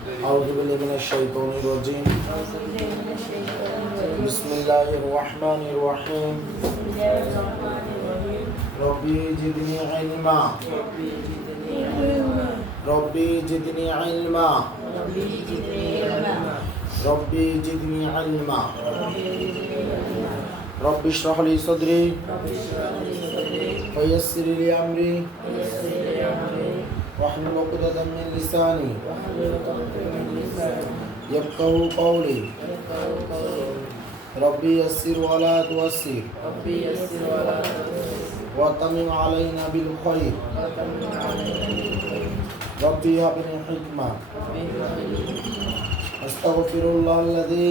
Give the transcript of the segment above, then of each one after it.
أعوذ بالله من الشيطان الرجيم بسم الله الرحمن الرحيم ربي زدني علما ربي زدني علما ربي زدني علما ربي اشرح لي صدري ويسر لي أمري واحلل عقدة من لساني يفقهوا قولي ربي يسر ولا تعسر وتمم علينا بالخير ربي هب لي حكمة أستغفر الله الذي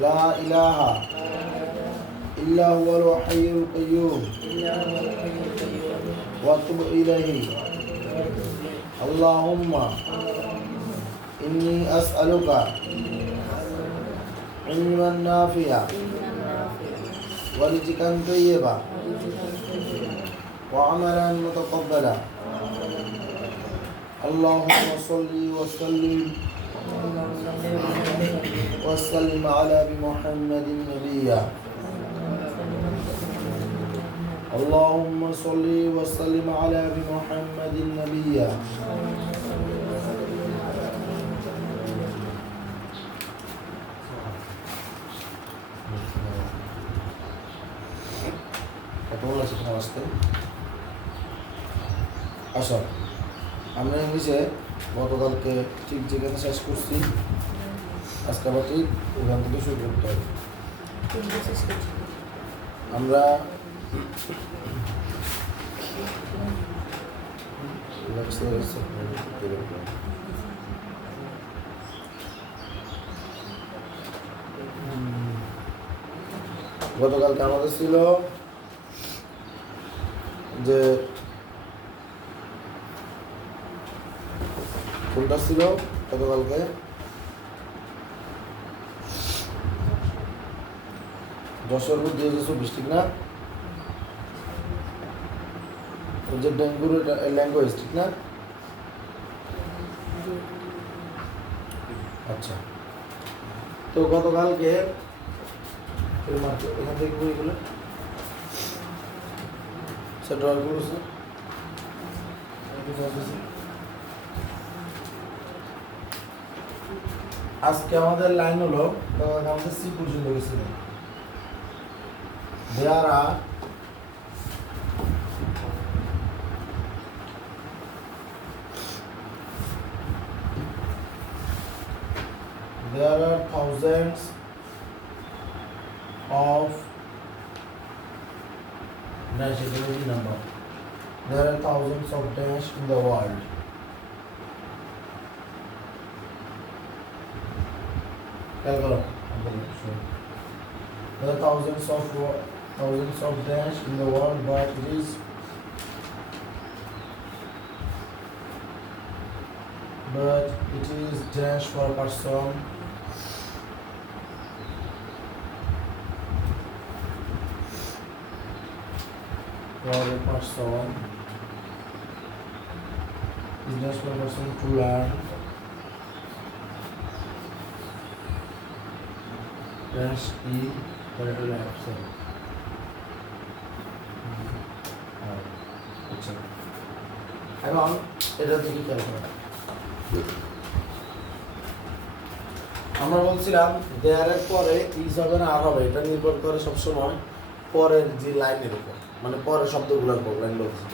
لا إله إلا هو الحي القيوم وأتوب إليه اللهم إني أسألك علما نافعا ورزقا طيبا وعملا متقبلا اللهم صل وسلم على محمد نبيا اللهم صل وسلم على محمد نبيا আসল আমরা ইংলিশে গতকালকে ঠিক যেখানে শেষ করছি আজকে আবার ঠিক ওখান থেকে শুরু করতে হবে। আমরা গতকালকে আমাদের ছিল যে কোনটা ছিল গতকালকে যশোর 2024 ঠিক না যে ডেঙ্গুর ল্যাঙ্গুয়েজ ঠিক না আচ্ছা তো গতকালকে এখান থেকে বইগুলো সেটা করেছে আজকে আমাদের লাইন হলো আমাদের সি পর্যন্ত গেছিল there are thousands of nationality number. There are thousands of dash in the world. There are thousands of dash in the world, but it is dash for a person. Is dash for a person to learn. Dash E for a lesson. আচ্ছা এবং এটা থেকে খেয়াল করা আমরা বলছিলাম দেয়ারের পরে is হবে না আর হবে এটা নির্ভর করে সবসময় পরের যে লাইনের উপর মানে পরের শব্দগুলোর উপর লাইন বলছি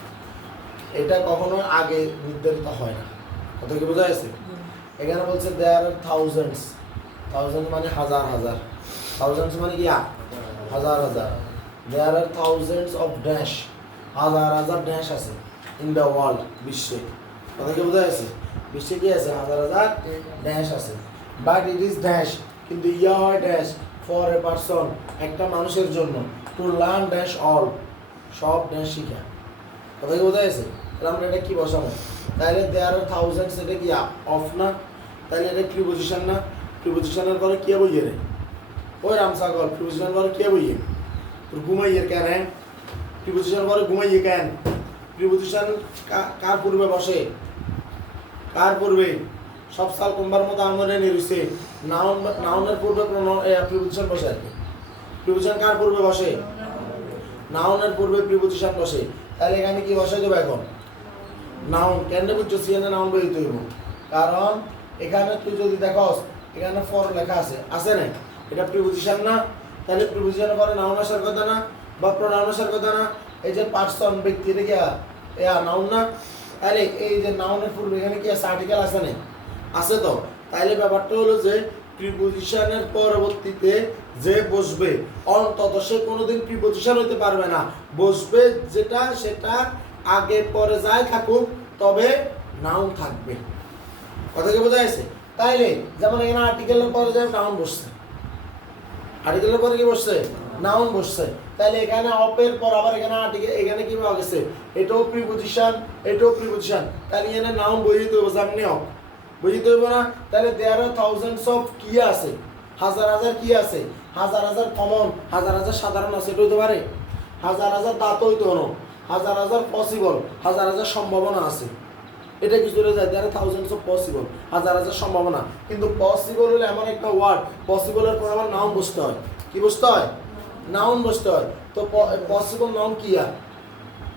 এটা কখনো আগে নির্ধারিত হয় না কথা কি বোঝা যাচ্ছে এখানে বলছে দেয়ার আর থাউজেন্ডস মানে হাজার হাজার থাউজেন্ডস মানে কি হাজার হাজার দেয়ার আর থাউজেন্ডস অফ ড্যাশ হাজার হাজার ড্যাশ আছে ইন দ্য ওয়ার্ল্ড বিশ্বে কথা কি বোঝা যাচ্ছে বিশ্বে কি আছে হাজার হাজার ড্যাশ আছে বাট ইট ইজ ড্যাশ কিন্তু ইয়া হয় ড্যাশ ফর এ পারসন একটা মানুষের জন্য টু লার্ন ড্যাশ অল সব ড্যাশ শিখা কথা কি বোঝা যাচ্ছে তাহলে আমরা এটা কি বসাবো তাহলে দেয়ার আর থাউজেন্ডস এটা কি অফ না তাহলে এটা প্রিপোজিশন না প্রিপোজিশনের পরে কে বইয়ে রে ওই রামসাগর প্রিপোজিশনের পরে কে বইয়ে তোর ঘুমাইয়ে কেন হ্যাঁ প্রিপোজিশনের পরে ঘুমাইয়ে কেন প্রিপোজিশন কার পূর্বে বসে কার পূর্বে সব সাল কোনবার মতো আমরে নিরুছে নাউনের পূর্বে প্রিপোজিশন বসে আর কি প্রিপোজিশন কার পূর্বে বসে নাউনের পূর্বে প্রিপোজিশন বসে তাহলে এখানে কি বসাই দেবো এখন নাউন কেন বুঝছো সিএনএ নাউন বই তৈব কারণ এখানে তুই যদি দেখস এখানে ফর লেখা আছে না এটা প্রিপোজিশন না তাহলে প্রিপোজিশনের পরে নাউন আসার কথা না বা প্রোনাউন আসার কথা না এই যে পার্সন ব্যক্তি এটা কি নাউন না তাহলে এই যে নাউনের পূর্বে এখানে কি আছে আর্টিকেল আছে না আছে তো তাইলে ব্যাপারটা হলো যে প্রিপোজিশনের পরবর্তীতে যে বসবে অন্তত সে কোনোদিন প্রিপোজিশন হইতে পারবে না বসবে যেটা সেটা আগে পরে যাই থাকুক তবে নাউন থাকবে কথা কি বোঝা যাচ্ছে তাইলে যেমন এখানে আর্টিকেলের পরে যে নাউন বসছে আর্টিকেলের পরে কি বসছে নাউন বসছে তাহলে এখানে অপের পর আবার এখানে আর্টিকেল এখানে কি পাওয়া গেছে এটাও প্রিপোজিশন তাহলে এখানে নাউন বইতে হবে সামনে অফ বুঝতে হবে না তাহলে দেয়ার আর থাউজেন্ডস অফ কি আছে হাজার হাজার কি আছে হাজার হাজার কমন হাজার হাজার সাধারণ আছে এটা হইতে পারে হাজার হাজার দাঁত হইতে হলো হাজার হাজার পসিবল হাজার হাজার সম্ভাবনা আছে এটা কি চলে যায় দেয়ার আর থাউজেন্ডস অফ পসিবল হাজার হাজার সম্ভাবনা কিন্তু পসিবল হলে এমন একটা ওয়ার্ড পসিবলের পর আবার নাউন বসতে হয় কি বসতে হয় নাউন বসতে হয় তো পসিবল নাউন কি আর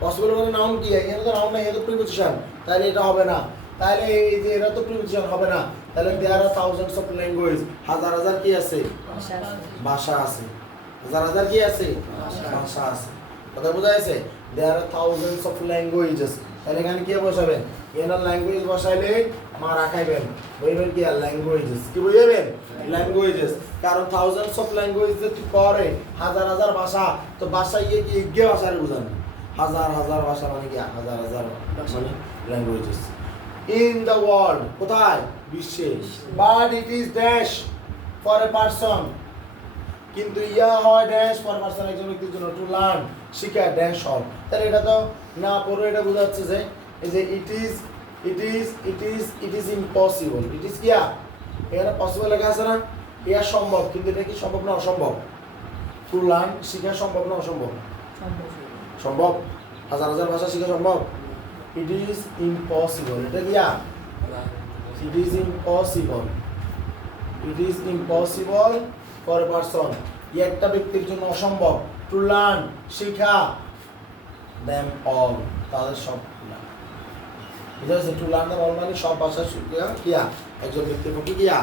পসিবল মানে নাউন কি এখানে তো নাউন নাই এটা তো প্রিপোজিশন তাহলে এটা হবে না তাহলে এই যে এরা তো প্রিপোজিশন হবে না তাহলে দেয়ার আর থাউজেন্ডস অফ ল্যাঙ্গুয়েজ হাজার হাজার কি আছে ভাষা আছে হাজার হাজার কি আছে ভাষা আছে কথা বোঝা যাচ্ছে দেয়ার আর থাউজেন্ডস অফ ল্যাঙ্গুয়েজেস তাহলে এখানে কি বসাবেন এখানে ল্যাঙ্গুয়েজ বসাইলে মা রাখাইবেন বলবেন কি আর ল্যাঙ্গুয়েজেস কি বুঝাবেন ল্যাঙ্গুয়েজেস কারণ থাউজেন্ডস অফ ল্যাঙ্গুয়েজ যে পরে হাজার হাজার ভাষা তো ভাষা গিয়ে কি ইজ্ঞে ভাষারে বুঝান হাজার হাজার ভাষা মানে কি হাজার হাজার মানে ল্যাঙ্গুয়েজেস in the world কোথায় বিশ্বে but it is dash for a person কিন্তু ইয়া হয় ড্যাশ ফর পারসন একজন ব্যক্তির জন্য টু লার্ন শিখা ড্যাশ হল তাহলে এটা তো না পড়ে এটা বোঝা যাচ্ছে যে এই যে it is impossible it is কিয়া এখানে পসিবল লেখা আছে না ইয়া সম্ভব কিন্তু এটা কি সম্ভব না অসম্ভব টু লার্ন শিখা সম্ভব না অসম্ভব সম্ভব হাজার হাজার ভাষা শিখা সম্ভব it is impossible এটা কি it is impossible for a person একটা ব্যক্তির জন্য অসম্ভব to learn Shikha them all তাদের সব বুঝা যাচ্ছে to learn them all মানে সব ভাষা শিখা কিয়া একজন ব্যক্তির পক্ষে কিয়া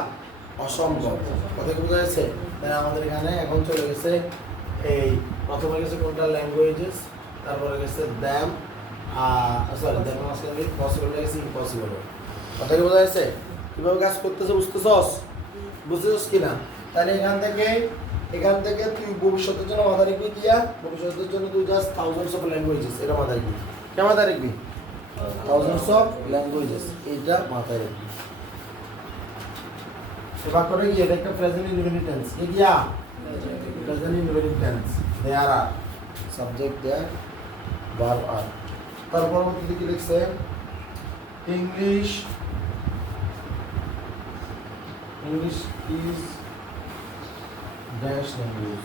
অসম্ভব কথা কি বোঝা যাচ্ছে তাহলে আমাদের এখানে এখন চলে গেছে এই প্রথমে গেছে কোনটা ল্যাঙ্গুয়েজেস তারপরে গেছে them সরি দেখো আজকে পসিবল লাগছে ইম্পসিবল কথা কি বোঝা যাচ্ছে কিভাবে কাজ করতেছে বুঝতেছস কিনা তাহলে এখান থেকে তুই ভবিষ্যতের জন্য মাথা রাখবি কিয়া ভবিষ্যতের জন্য তুই জাস্ট থাউজেন্ডস অফ ল্যাঙ্গুয়েজেস এটা মাথায় রাখবি কে মাথায় রাখবি থাউজেন্ডস অফ ল্যাঙ্গুয়েজেস এইটা মাথায় রাখবি এবার করে কি এটা একটা প্রেজেন্ট ইনডিফিনিট টেন্স কি কিয়া প্রেজেন্ট ইনডিফিনিট টেন্স দেয়ার আর সাবজেক্ট দেয়ার ভার্ব আর তার পরবর্তীতে কি লিখছে English is dash language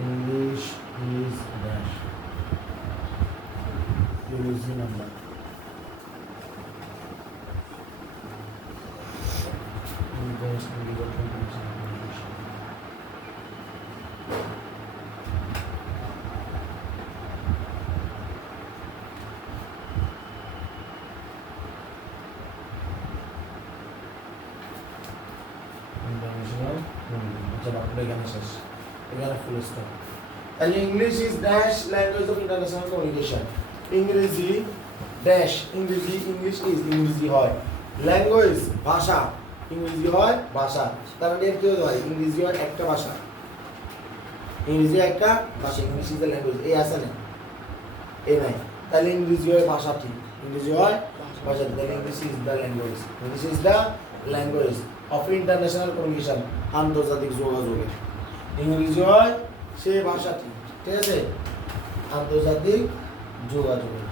English is dash ইংরেজি নাম্বার তাহলে English is dash language of international communication ইংরেজি ড্যাশ ইংরেজি হয় ল্যাঙ্গুয়েজ ভাষা ইংরেজি হয় ভাষা তার মানে কি হতে পারে ইংরেজি হয় একটা ভাষা ইংরেজি একটা ভাষা ইংলিশ ইজ দ্য ল্যাঙ্গুয়েজ এই আছে না এই নাই তাহলে ইংরেজি হয় ভাষা ঠিক ইংরেজি হয় ভাষা তাহলে English is the language of international communication আন্তর্জাতিক যোগাযোগের ইংরেজি হয় সে ভাষা ঠিক ঠিক আছে আন্তর্জাতিক যোগাযোগের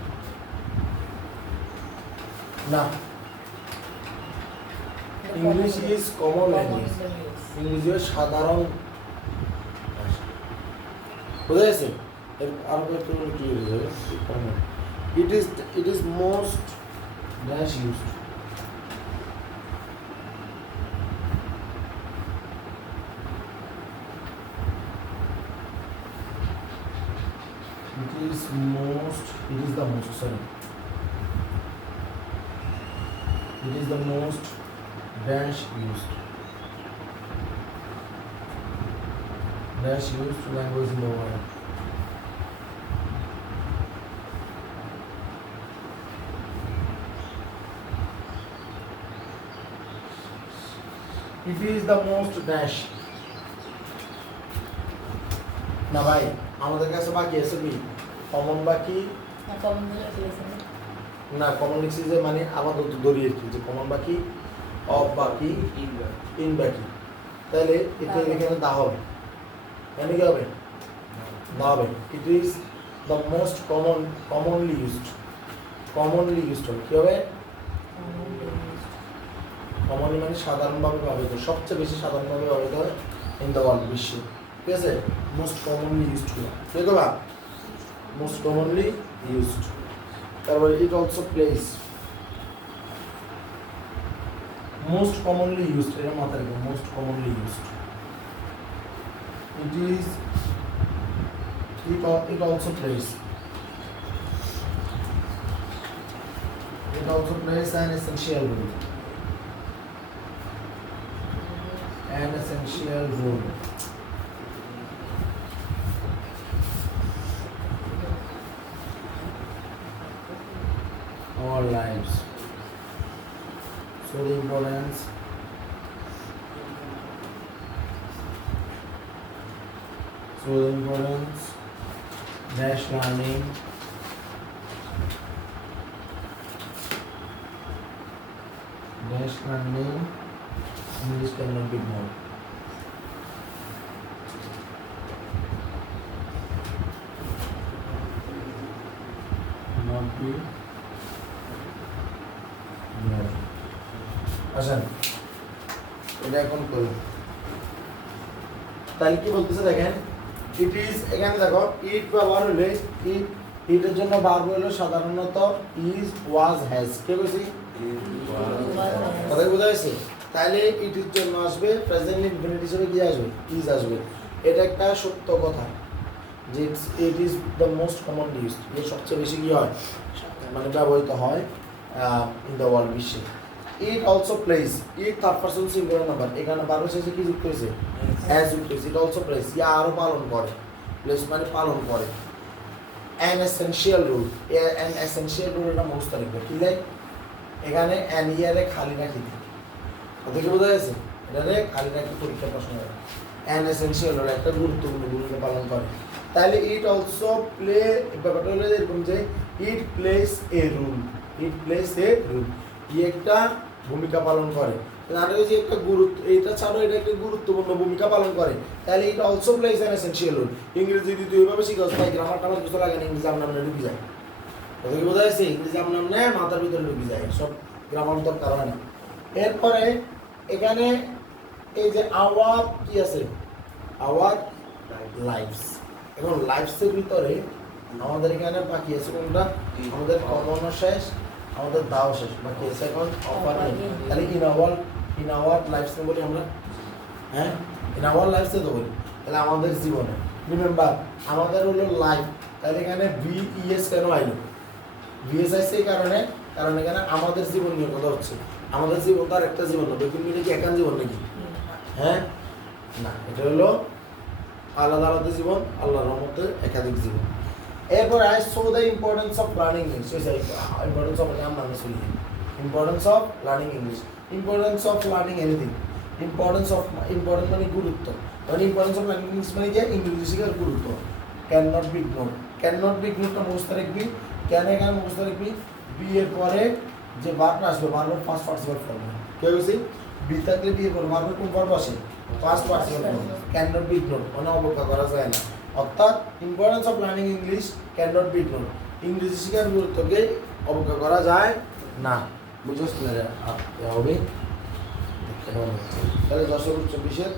না ইংলিশ ইজ কমন ল্যাঙ্গুয়েজ ইংরেজি সাধারণ বোঝা গেছে? এর আরো একটু ক্লিয়ার হয়ে যাবে। It is most dash used. It is the most, sorry. It is the most dash used. Dash used language in the world. It is the most dash. না ভাই আমাদের কাছে বাকি আছে কি কমন বাকি না কমন লিখছি যে মানে আপাতত দড়িয়ে কি যে কমন বাকি অফ বাকি ইন বাকি তাহলে এটা এখানে দা হবে এখানে কি হবে দা হবে it is the most commonly used কি হবে কমনলি মানে সাধারণভাবে ব্যবহৃত সবচেয়ে বেশি সাধারণভাবে ব্যবহৃত হয় ইন দ্য ওয়ার্ল্ড বিশ্বে ঠিক আছে মোস্ট কমনলি ইউজড দেখো বা মোস্ট কমনলি ইউজড তারপরে ইট also place most commonly used এটা মাথায় রাখো most commonly used it also plays an essential role our lives. So the importance dash learning English cannot be ignored. Not be ignored. আসেন এটা এখন করি তাহলে কি বলতেছে দেখেন ইট ইজ এখানে দেখো ইট ব্যবহার হলে ইটের জন্য ভার্ব হলো সাধারণত ইজ ওয়াজ হ্যাজ কে বলছি কথা বোঝা গেছে তাহলে ইট এর জন্য আসবে প্রেজেন্ট ইনফিনিট হিসেবে কি আসবে ইজ আসবে এটা একটা সত্য কথা যে it is the most commonly used এর সবচেয়ে বেশি কি হয় মানে ব্যবহৃত হয় ইন দ্য ওয়ার্ল্ড বিশ্বে ইট also place it third person singular number এখানে বারো শেষে কি যুক্ত হয়েছে অ্যাজ যুক্ত হয়েছে ইট অলসো প্লেস ইয়া আরও পালন করে প্লেস মানে পালন করে an essential rule এটা মুখস্থ লিখবে কি দেয় এখানে অ্যান ইয়ারে খালি রাখি দিই কথা কি বোঝা গেছে এটারে খালি রাখি পরীক্ষা প্রশ্ন হবে an essential rule একটা গুরুত্বপূর্ণ ভূমিকা পালন করে তাহলে ইট অলসো প্লে ব্যাপারটা হলো এরকম যে ইট প্লেস এ রুল একটা ভূমিকা পালন করে আর যে একটা এটা ছাড়াও এটা একটা গুরুত্বপূর্ণ ভূমিকা পালন করে তাহলে it also place an essential role ইংরেজি যদি তুই এইভাবে শিখাস ভাই গ্রামারটা আমার কিছু লাগে না ইংরেজি আমার নামে ঢুকে যায় কথা কি বোঝা যাচ্ছে ইংরেজি আমার নাম নেয় মাথার ভিতরে ঢুকে যায় সব গ্রামার দরকার হয় না এরপরে এখানে এই যে আওয়ার কি আছে আওয়ার লাইফস এখন লাইফসের ভিতরে আমাদের এখানে বাকি আছে কোনটা আমাদের কমন শেষ আমাদের দাও শেষ বাকি আছে এখন অফার তাহলে ইন আওয়ার লাইফস বলি আমরা হ্যাঁ ইন আওয়ার লাইফসে তো বলি তাহলে আমাদের জীবনে রিমেম্বার আমাদের হলো লাইফ তাহলে এখানে ভিএস কেন আইলো ভিএস আসছে এই কারণ এখানে আমাদের জীবন নিয়ে কথা হচ্ছে আমাদের জীবন তো আর একটা জীবন না দুই মিলে কি একান জীবন নাকি হ্যাঁ না এটা হলো আলাদা আলাদা জীবন আল্লাহর রহমতে একাধিক জীবন এরপর I show the importance of learning English importance of importance of learning English importance of learning anything importance মানে গুরুত্ব মানে ইম্পর্টেন্স অফ লার্নিং ইংলিশ মানে কি ইংরেজি শেখার গুরুত্ব ক্যান নট বি ইগনোরটা মুখস্থ রাখবি কেন এখানে মুখস্থ রাখবি বি এর পরে যে ভার্বটা আসবে ভার্বের ফার্স্ট পার্টিসিপল ফর্ম কে বলছি বি থাকলে বি এর পরে ভার্বের কোন ভার্ব আসে first participle form can not be ignore মানে অবজ্ঞা করা যায় না অর্থাৎ importance of learning English can not be ignore ইংরেজি শেখার গুরুত্বকে অবজ্ঞা করা যায় না বুঝছ না হবে তাহলে 10 উচ্চ বিশেষ